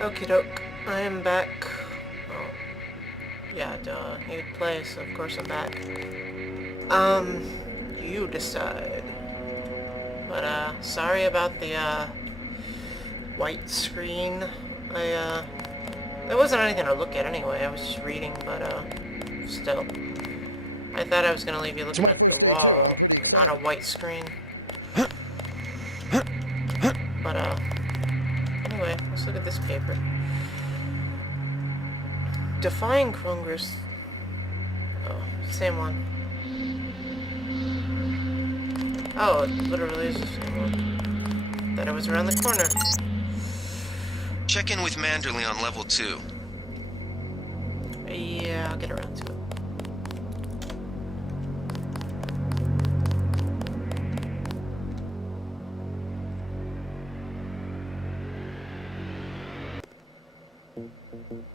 Okie doke, I am back. Oh, yeah, duh. You'd play, so of course I'm back. You decide. But, sorry about the, white screen. There wasn't anything to look at anyway, I was just reading, but, still. I thought I was gonna leave you looking at the wall, not a white screen. But, anyway, let's look at this paper. Defying Congress. Oh, same one. Oh, it literally is the same one. Thought it was around the corner. Check in with Manderley on level 2. Yeah, I'll get around to it.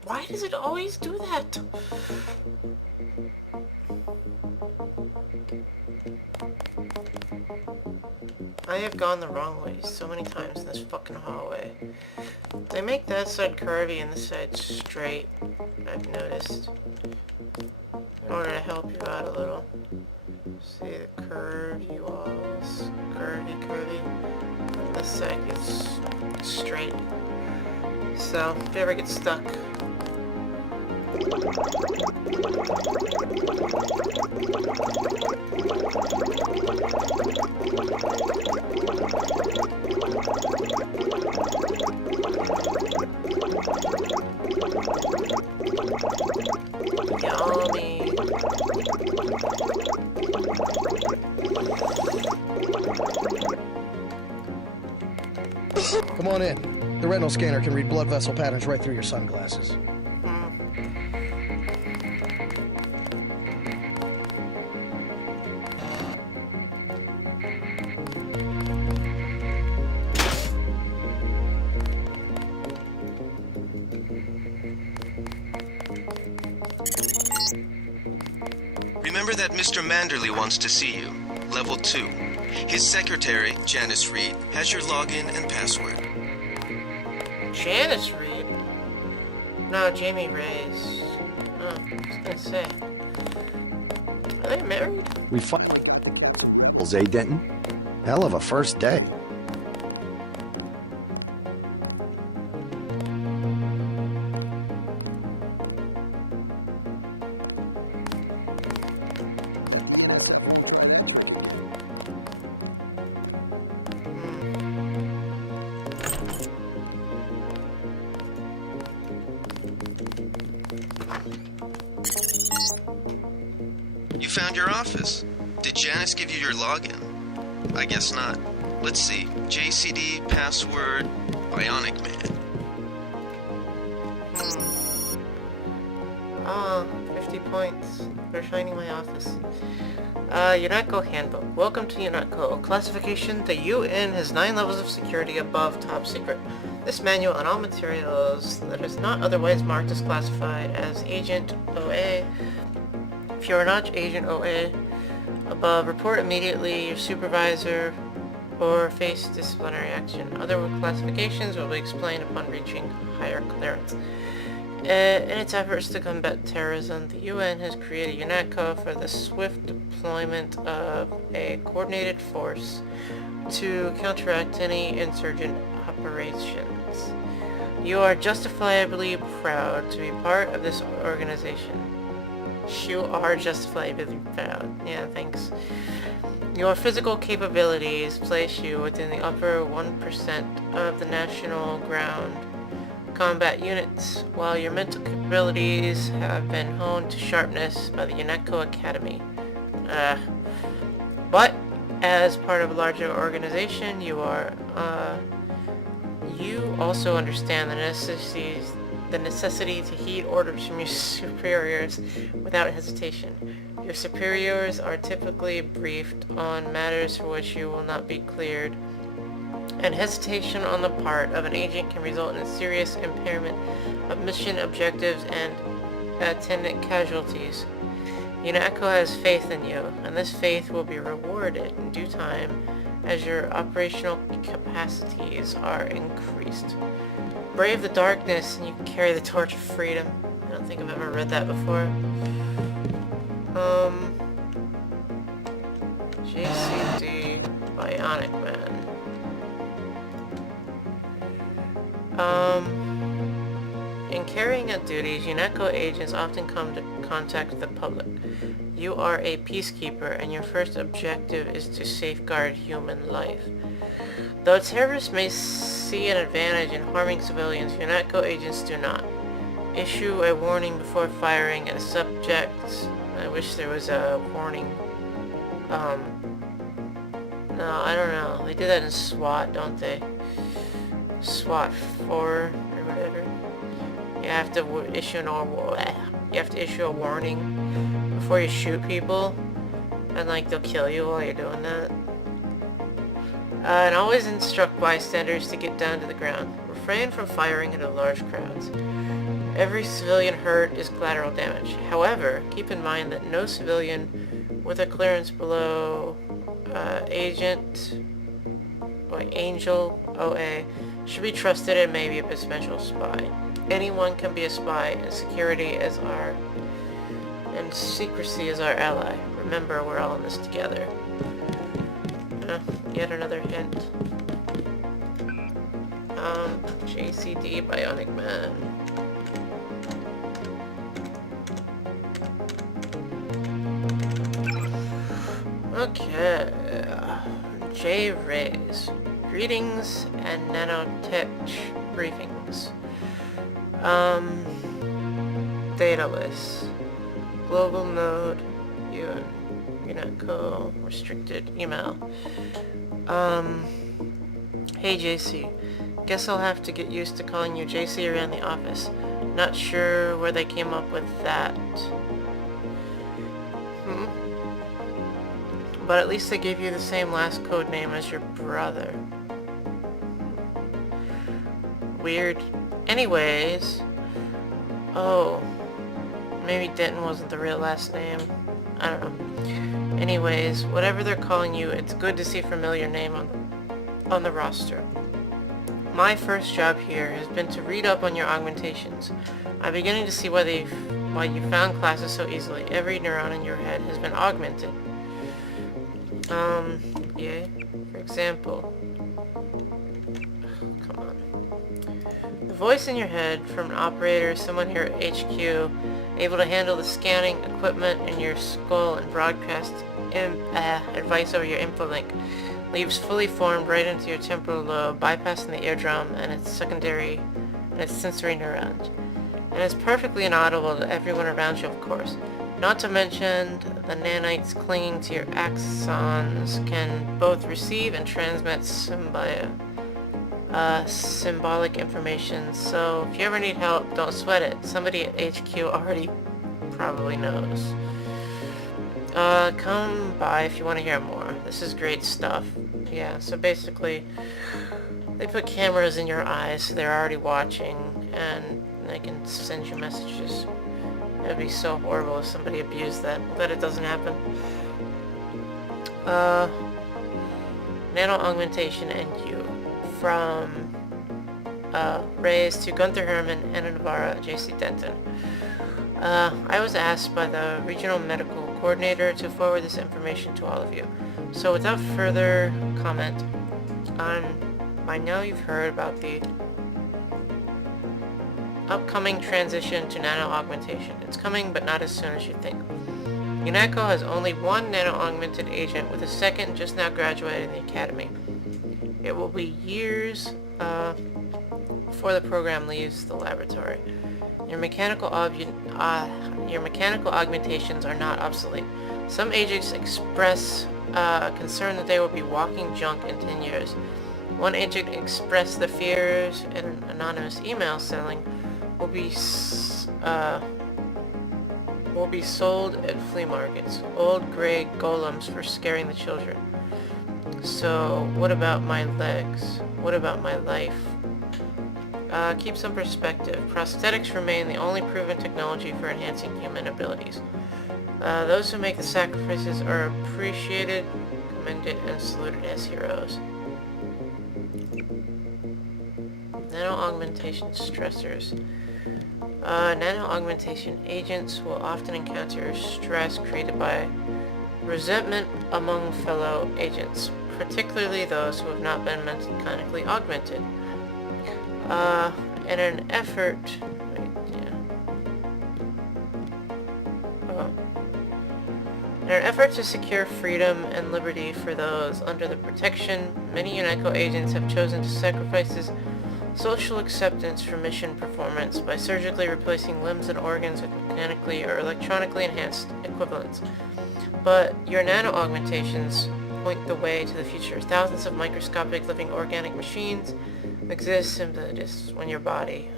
Why does it always do that? I have gone the wrong way so many times in this fucking hallway. They make that side curvy and this side straight, I've noticed. In order to help you out a little. See the curvy walls, curvy. And this side gets straight. So, if you ever get stuck, yummy. Come on in. The retinal scanner can read blood vessel patterns right through your sunglasses. Remember that Mr. Manderley wants to see you. Level 2. His secretary, Janice Reed, has your login and password. Janice Reed? No, Jamie Reyes. Oh, I was gonna say. Are they married? We Zay Denton? Hell of a first day. You found your office. Did Janice give you your login? I guess not. Let's see. JCD, password, Bionic Man. 50 points for shining my office. UNATCO Handbook. Welcome to UNATCO. Classification: the UN has 9 levels of security above top secret. This manual and all materials that is not otherwise marked as classified as Agent OA. If you are not Agent OA above, report immediately your supervisor or face disciplinary action. Other classifications will be explained upon reaching higher clearance. In its efforts to combat terrorism, the UN has created UNATCO for the swift deployment of a coordinated force to counteract any insurgent operations. You are justifiably proud to be part of this organization. You are justifiably proud. Yeah, thanks. Your physical capabilities place you within the upper 1% of the national ground combat units, while your mental capabilities have been honed to sharpness by the UNATCO Academy. But, as part of a larger organization, you also understand the necessity to heed orders from your superiors without hesitation. Your superiors are typically briefed on matters for which you will not be cleared, and hesitation on the part of an agent can result in serious impairment of mission objectives and attendant casualties. UNATCO has faith in you, and this faith will be rewarded in due time as your operational capacities are increased. brave the darkness and you can carry the torch of freedom. I don't think I've ever read that before. JCD Bionic Man. In carrying out duties, UNATCO agents often come to contact with the public. You are a peacekeeper, and your first objective is to safeguard human life. Though terrorists may see an advantage in harming civilians, UNATCO agents do not. Issue a warning before firing at a subject. I wish there was a warning. No, I don't know. They do that in SWAT, don't they? SWAT 4 or whatever. You have to issue a warning before you shoot people, and like they'll kill you while you're doing that. And always instruct bystanders to get down to the ground. Refrain from firing into large crowds. Every civilian hurt is collateral damage. However, keep in mind that no civilian with a clearance below Angel OA should be trusted and may be a potential spy. Anyone can be a spy, and security and secrecy is our ally. Remember, we're all in this together. Yet another hint. JCD Bionic Man. Okay. J-Rays. Greetings and nanotech briefings. Data list. Global node. UNATCO. Restricted email. Hey JC. Guess I'll have to get used to calling you JC around the office. Not sure where they came up with that. But at least they gave you the same last code name as your brother. Weird. Anyways. Oh. Maybe Denton wasn't the real last name. I don't know. Anyways, whatever they're calling you, it's good to see a familiar name on the roster. My first job here has been to read up on your augmentations. I'm beginning to see why you found classes so easily. Every neuron in your head has been augmented. Yeah. For example. Come on. The voice in your head from an operator, someone here at HQ, able to handle the scanning equipment in your skull and broadcast advice over your infolink, leaves fully formed right into your temporal lobe, bypassing the eardrum and its sensory neurons. And it's perfectly inaudible to everyone around you, of course. Not to mention, the nanites clinging to your axons can both receive and transmit symbolic information, so if you ever need help, don't sweat it. Somebody at HQ already probably knows. Come by if you want to hear more. This is great stuff. Yeah, so basically, they put cameras in your eyes, so they're already watching, and they can send you messages. It'd be so horrible if somebody abused that, but it doesn't happen. Nano-augmentation and you. From Reyes to Gunther Herman, Anna Navarra, JC Denton. I was asked by the Regional Medical Coordinator to forward this information to all of you. So without further comment, by now you've heard about the upcoming transition to nano-augmentation. It's coming, but not as soon as you think. UNATCO has only one nano-augmented agent, with a second just now graduating the academy. It will be years before the program leaves the laboratory. Your mechanical augmentations are not obsolete. Some agents express concern that they will be walking junk in 10 years. One agent expressed the fears in an anonymous email selling will be sold at flea markets. Old gray golems for scaring the children. So, what about my legs? What about my life? Keep some perspective. Prosthetics remain the only proven technology for enhancing human abilities. Those who make the sacrifices are appreciated, commended, and saluted as heroes. Nano-augmentation stressors. Nano-augmentation agents will often encounter stress created by resentment among fellow agents, particularly those who have not been mechanically augmented. In an effort... Wait, yeah. Oh. In an effort to secure freedom and liberty for those under the protection, many UNATCO agents have chosen to sacrifice social acceptance for mission performance by surgically replacing limbs and organs with mechanically or electronically enhanced equivalents. But your nano-augmentations point the way to the future. Thousands of microscopic living organic machines exist in your body.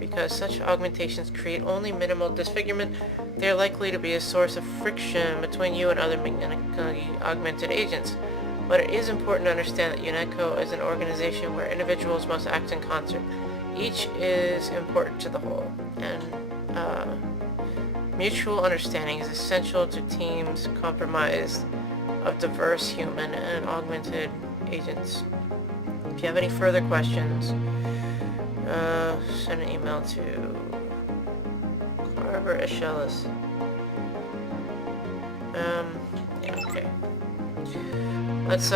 Because such augmentations create only minimal disfigurement, they are likely to be a source of friction between you and other mechanically augmented agents. But it is important to understand that UNATCO is an organization where individuals must act in concert. Each is important to the whole, and mutual understanding is essential to teams comprised of diverse human and augmented agents. If you have any further questions, send an email to Carver Echelis. Yeah, okay. Let's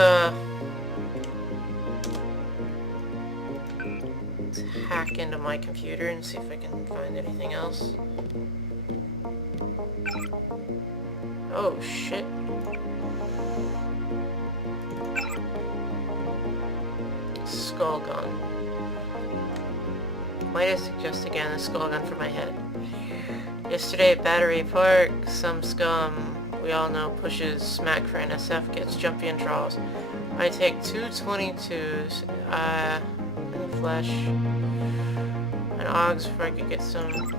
hack into my computer and see if I can find anything else. Oh, shit. Skull gun. Might I suggest again a skull gun for my head? Yesterday at Battery Park, some scum we all know pushes smack for NSF, gets jumpy and draws. I take 2 22s in the flesh and Augs before I could get some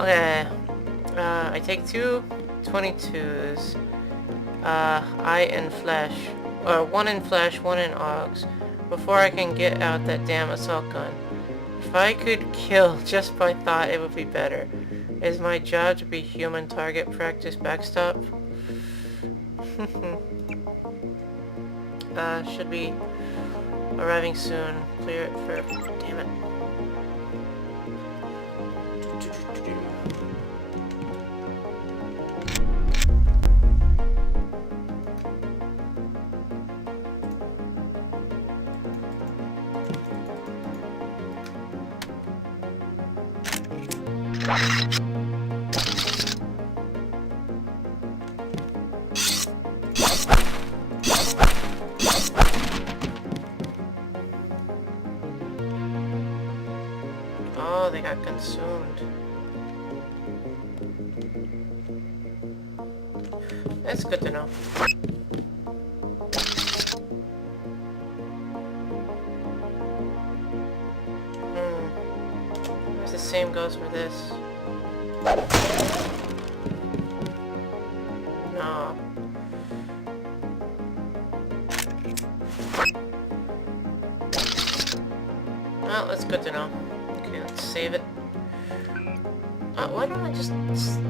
Okay, I take 2 22s, one in flesh, one in Augs, before I can get out that damn assault gun. If I could kill just by thought, it would be better. Is my job to be human target practice backstop? Should be arriving soon. Clear it for... damn it. Oh, they got consumed. That's good to know. The same goes for this. No. Well, that's good to know. Okay, let's save it. Why don't I just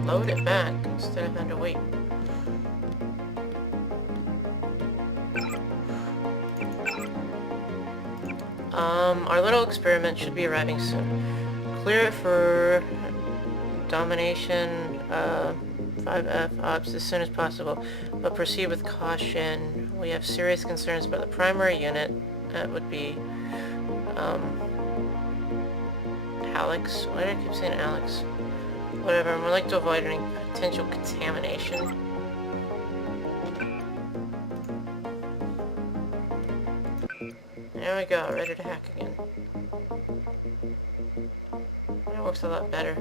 load it back instead of having to wait? Our little experiment should be arriving soon. Clear it for domination, 5F ops as soon as possible, but proceed with caution. We have serious concerns about the primary unit. That would be, Alex. Why did I keep saying Alex? Whatever, and we'd like to avoid any potential contamination. There we go, ready to hack again. works a lot better.